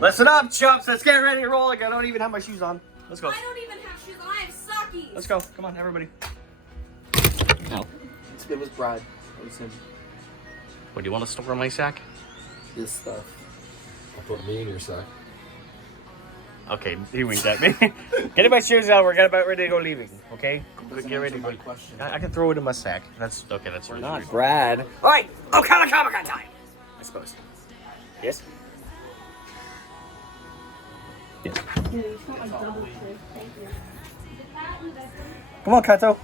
Listen up, chumps. Let's get ready to roll. I don't even have my shoes on. Let's go. I don't even have shoes on. I have sockies. Let's go. Come on, everybody. Ow. It was Brad. It was him. What, do you want to store in my sack? This stuff. I'll put me in your sack. Okay, he winked at me. Get my shoes out. We're about ready to go leaving. Okay? Get ready to go. I can throw it in my sack. That's okay. That's really Not weird. Brad. All right. Ocala Comic-Con time. I suppose. Yes. Yes. Come on, Kato.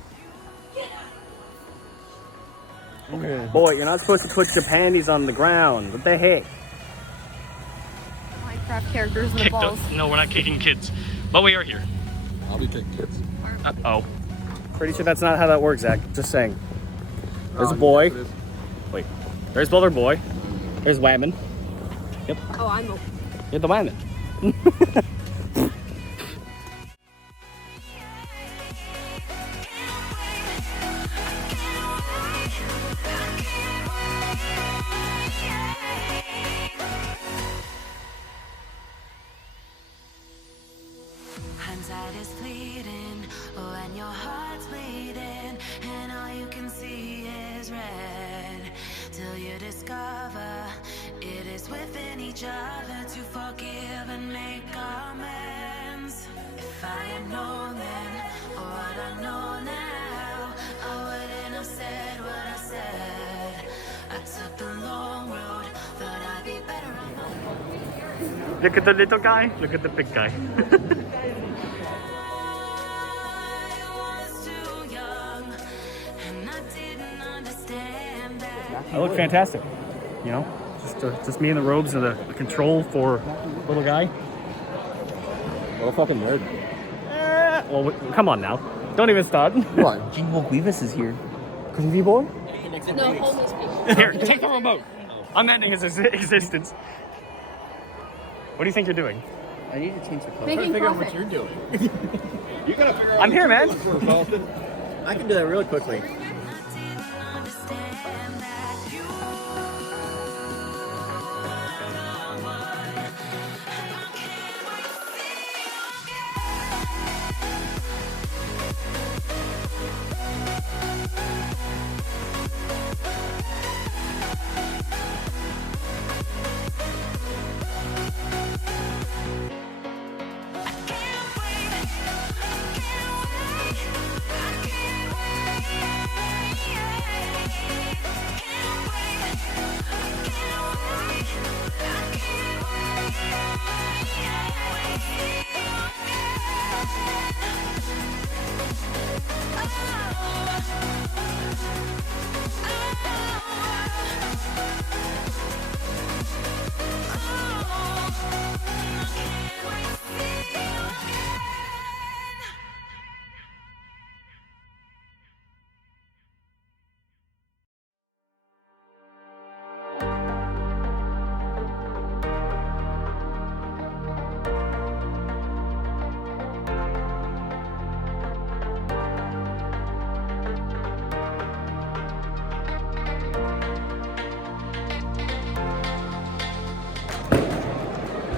Okay. Boy, you're not supposed to put your panties on the ground. What the heck? Minecraft characters in the balls. No, we're not kicking kids. But we are here. I'll be kicking kids. Uh-oh. Pretty sure that's not how that works, Zach. Just saying. There's a boy. Wait. There's brother boy. There's Whammon. Yep. Oh, I'm a... You're the Whammon. Hindsight is fleeting when your heart's bleeding and all you can see is red till you discover it is within each other to forgive and make amends. If I had known then what I know now, I wouldn't have said what I said. I took the long road, thought I'd be better off. Look at the little guy. Look at the big guy. I look fantastic, you know, just me in the robes and the control for little guy. What a fucking nerd. Well, come on now, don't even start. What? Jingle Grievous is here. Cookie boy? No, homeless people. Here, take the remote. I'm ending his existence. What do you think you're doing? I need to change the color. Making Figure out profit. what you're doing. You gotta figure out. I'm here, man. I can do that really quickly.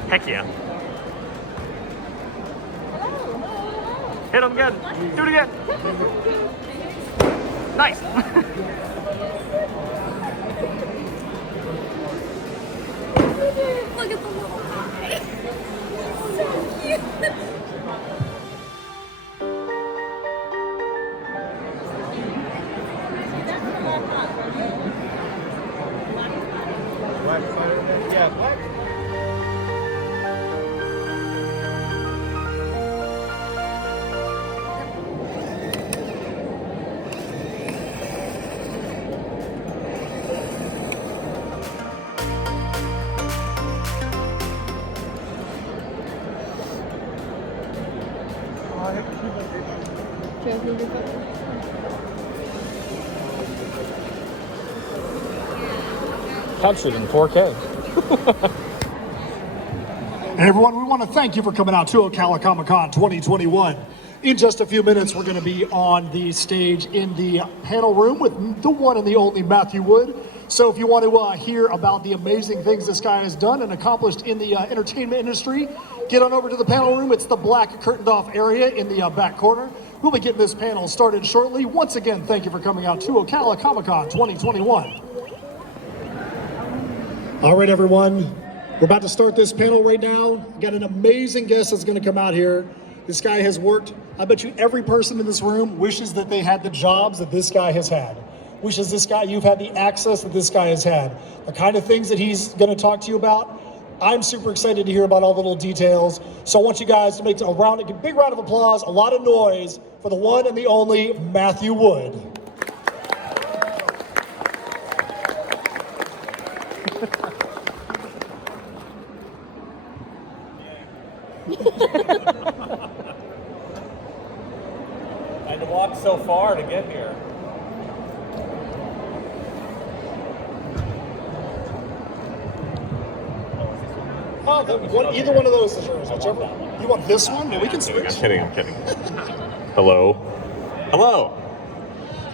Heck yeah. Hit him again. Do it again. Nice. Look at the little guy. So cute. Captured in 4K. Hey everyone, we want to thank you for coming out to Ocala Comic-Con 2021. In just a few minutes, we're going to be on the stage in the panel room with the one and the only Matthew Wood. So if you want to hear about the amazing things this guy has done and accomplished in the entertainment industry, get on over to the panel room. It's the black curtained off area in the back corner. We'll be getting this panel started shortly. Once again, thank you for coming out to Ocala Comic-Con 2021. All right, everyone. We're about to start this panel right now. Got an amazing guest that's going to come out here. This guy has worked, I bet you every person in this room wishes that they had the jobs that this guy has had. Wishes this guy, you've had the access that this guy has had. The kind of things that he's going to talk to you about. I'm super excited to hear about all the little details. So I want you guys to make a big round of applause, a lot of noise for the one and the only Matthew Wood. I had to walk so far to get here. Either one of those is yours, whichever. You want this one? No, we can switch. I'm kidding. Hello. Hello.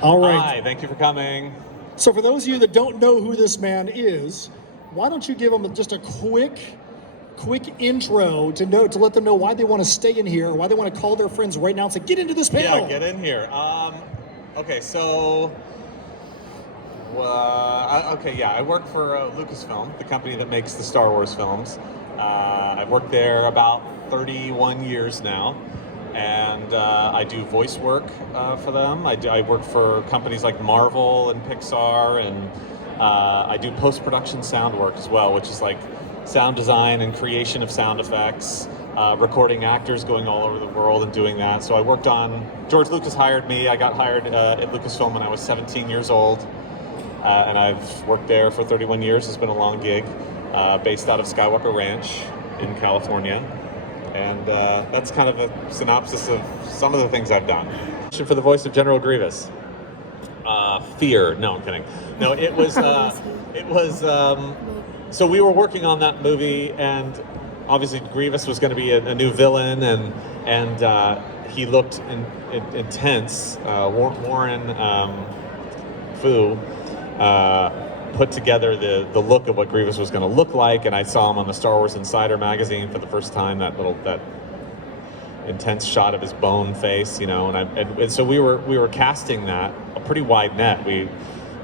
All right. Hi, thank you for coming. So for those of you that don't know who this man is, why don't you give them just a quick intro to let them know why they want to stay in here, why they want to call their friends right now and say, get into this panel. Yeah, get in here. Okay, so... I work for Lucasfilm, the company that makes the Star Wars films. I've worked there about 31 years now, and I do voice work for them. I work for companies like Marvel and Pixar, and I do post-production sound work as well, which is like sound design and creation of sound effects, recording actors going all over the world and doing that. So I worked on, George Lucas hired me. I got hired at Lucasfilm when I was 17 years old. And I've worked there for 31 years. It's been a long gig, based out of Skywalker Ranch in California. And that's kind of a synopsis of some of the things I've done. For the voice of General Grievous. Fear. No, I'm kidding. No, it was, so we were working on that movie, and obviously Grievous was going to be a new villain, and he looked intense. Warren Fu put together the look of what Grievous was going to look like, and I saw him on the Star Wars Insider magazine for the first time. That intense shot of his bone face, and so we were casting that a pretty wide net.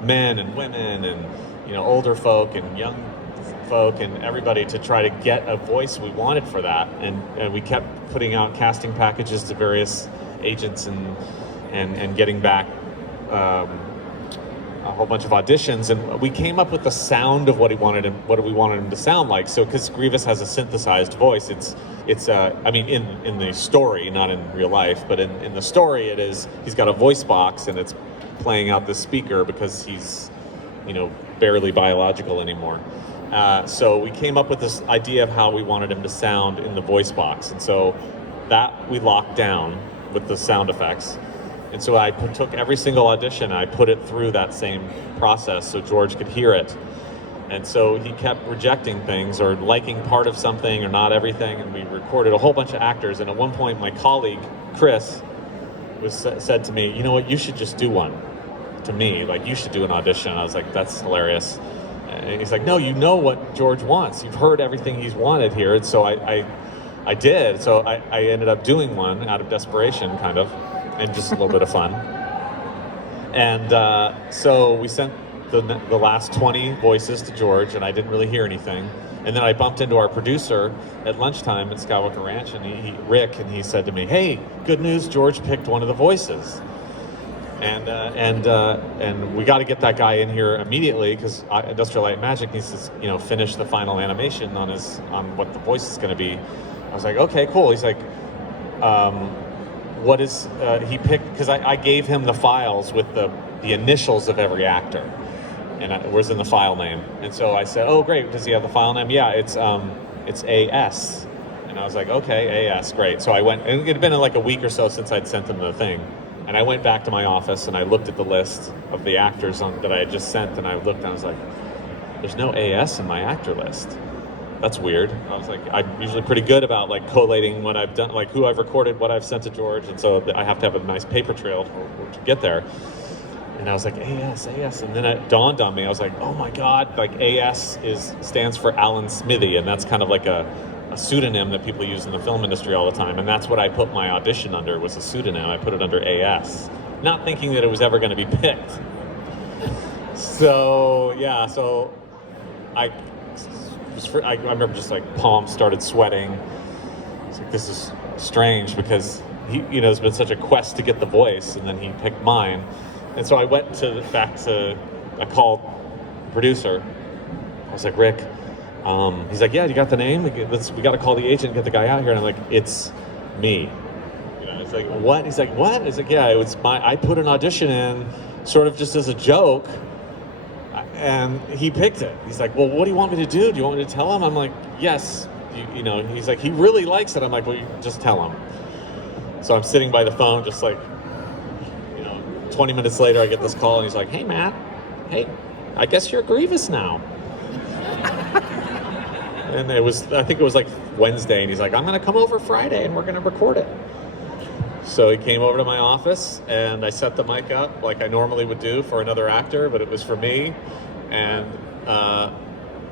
Men and women and older folk and young folk and everybody to try to get a voice we wanted for that, and we kept putting out casting packages to various agents and getting back a whole bunch of auditions, and we came up with the sound of what we wanted him to sound like. So because Grievous has a synthesized voice, it's in the story, not in real life, but in the story he's got a voice box and it's playing out this speaker because he's barely biological anymore. So we came up with this idea of how we wanted him to sound in the voice box, and so that we locked down with the sound effects. And so I took every single audition and I put it through that same process so George could hear it. And so he kept rejecting things or liking part of something or not everything, and we recorded a whole bunch of actors. And at one point my colleague, Chris, said to me, you know what, you should just do one to me, like you should do an audition. I was like, that's hilarious. And he's like, no, you know what George wants. You've heard everything he's wanted here. And so I did. So I ended up doing one out of desperation, kind of, and just a little bit of fun. And so we sent the last 20 voices to George, and I didn't really hear anything. And then I bumped into our producer at lunchtime at Skywalker Ranch, and Rick he said to me, hey, good news, George picked one of the voices. And we got to get that guy in here immediately because Industrial Light and Magic needs to finish the final animation on what the voice is going to be. I was like, okay, cool. He's like, what is he picked? Because I gave him the files with the initials of every actor, and it was in the file name. And so I said, oh great, does he have the file name? Yeah, it's AS. And I was like, okay, AS, great. So I went, and it had been like a week or so since I'd sent him the thing. And I went back to my office and I looked at the list of the actors that I had just sent, and I looked and I was like, there's no AS in my actor list. That's weird. I was like, I'm usually pretty good about like collating what I've done, like who I've recorded, what I've sent to George, and so I have to have a nice paper trail to get there. And I was like, AS. And then it dawned on me. I was like, oh my God, like AS stands for Alan Smithy. And that's kind of like a pseudonym that people use in the film industry all the time. And that's what I put my audition under, was a pseudonym. I put it under AS, not thinking that it was ever going to be picked. So I remember just like palms started sweating. It's like, this is strange, because there's been such a quest to get the voice, and then he picked mine. And so I went I called the producer. I was like, Rick, he's like, yeah, you got the name? We got to call the agent and get the guy out here. And I'm like, it's me. It's like, what? He's like, what? It's like, yeah, I put an audition in sort of just as a joke, and he picked it. He's like, well, what do you want me to do? Do you want me to tell him? I'm like, yes. He's like, he really likes it. I'm like, well, you just tell him. So I'm sitting by the phone, just like, 20 minutes later, I get this call, and he's like, hey, Matt, hey, I guess you're Grievous now. And I think it was like Wednesday, and he's like, I'm going to come over Friday, and we're going to record it. So he came over to my office, and I set the mic up like I normally would do for another actor, but it was for me, and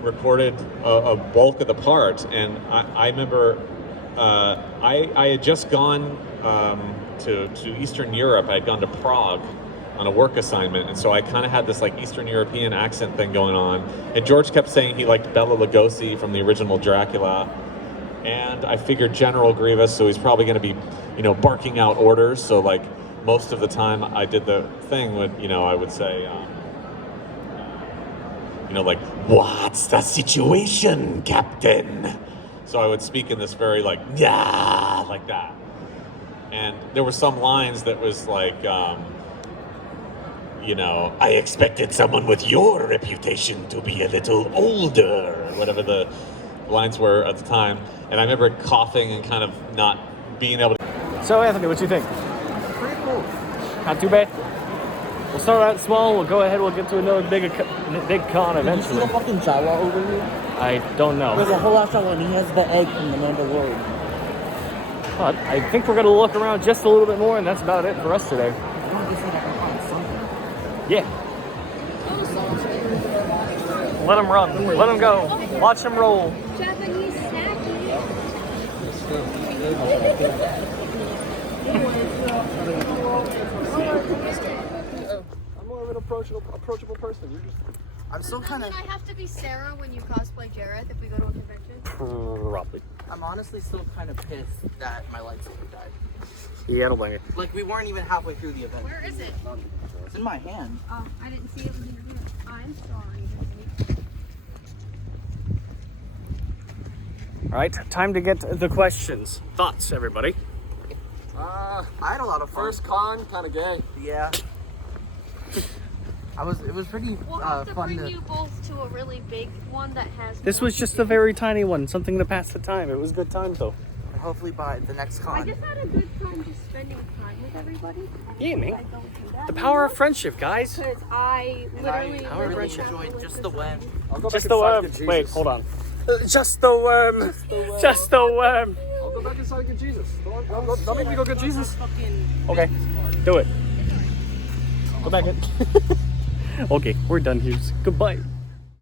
recorded a bulk of the part. And I remember I had just gone to Eastern Europe. I had gone to Prague on a work assignment, and so I kind of had this like Eastern European accent thing going on. And George kept saying he liked Bela Lugosi from the original Dracula, and I figured General Grievous, so he's probably going to be, barking out orders. So like most of the time I did the thing with, I would say, like, what's the situation, Captain? So I would speak in this very like, yeah, like that. And there were some lines that was like, I expected someone with your reputation to be a little older, whatever the lines were at the time. And I remember coughing and kind of not being able to. So Anthony, what you think? Pretty cool. Not too bad. We'll start out small. We'll go ahead. We'll get to another big con Did you see eventually. the fucking Jawa over here? I don't There's know. a whole ass Jawa, and he has the egg from the Mandalorian. But I think we're gonna look around just a little bit more, and that's about it for us today. I want to see if I can find something. Yeah. Let him run. Let him go. Watch him roll. Japanese snacky. I'm more of an approachable person. You're just I'm still kind of. I have to be Sarah when you cosplay Jareth if we go to a convention. probably. I'm honestly still kind of pissed that my lightsaber died. Yeah, I don't blame you. Like, we weren't even halfway through the event. Where is it? It's in my hand. Oh, I didn't see it in your hand. I'm sorry. All right, time to get the questions. Thoughts, everybody? I had a lot of fun. First con, kind of gay. Yeah. It was pretty We'll have to fun bring to. you both to a really big one that has. This more was just a very tiny one, something to pass the time. It was good times, though. Hopefully by the next I con. just had a good time just spending time with everybody. Yeah, man. I don't do that The power of friendship, guys. because I And I literally Power of really friendship. have to enjoyed live just this the worm. life. I'll go Just back the inside worm. and get Wait, Jesus. hold on. Just the worm. Just the worm. I'll go back inside and get Jesus. Don't make me go get Jesus. Okay, do it. Go back in. Okay, we're done here. Goodbye.